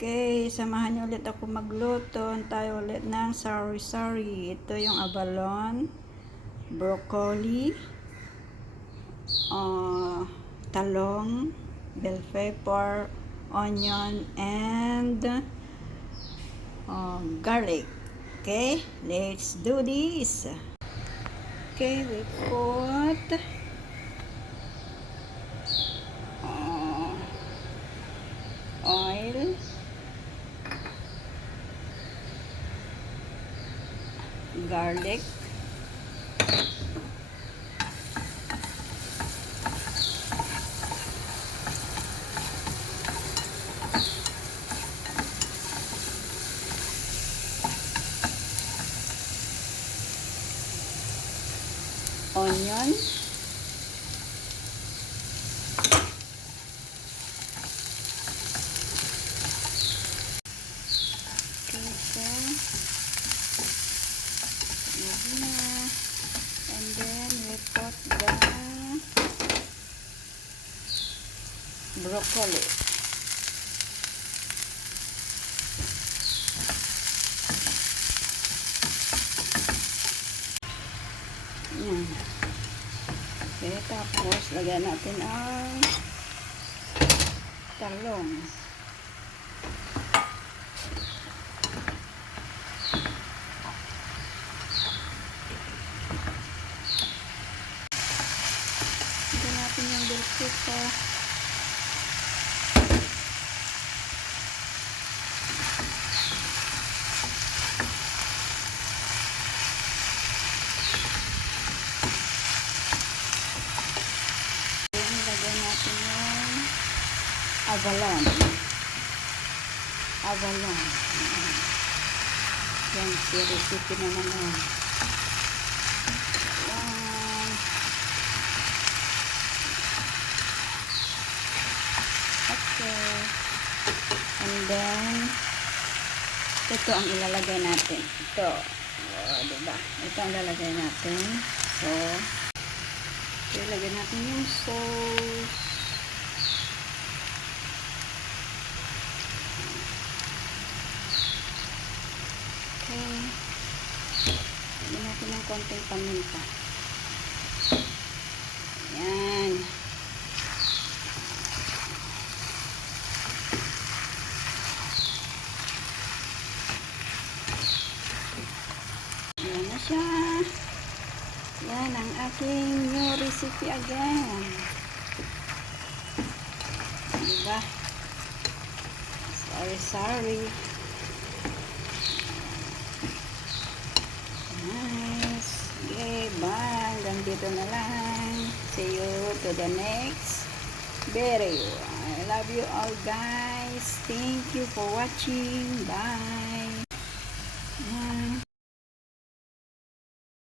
Okay, samahan niyo ulit ako magluto. Tayo ulit ng sari-sari. Ito yung abalone, broccoli, talong, bell pepper, onion, and garlic. Okay, let's do this. Okay, we put oil, garlic, onion, and then we put the broccoli. Yan. Okay, tapos lagyan natin ang talong. Lagyan natin yung bell pepper. Abalone. Yan, si recipe na naman. Okay. And then, ito ang ilalagay natin. Ito. Diba? Ito ang ilalagay natin. So, ilalagay natin yung sauce. Okay. Lagyan natin ng konting paminta. Yan. Yan na siya. Yan ang aking new recipe again. Diba? Sorry. Nice. Okay, bye. Hanggang dito na lang. See you to the next video. I love you all, guys. Thank you for watching. Bye. Bye.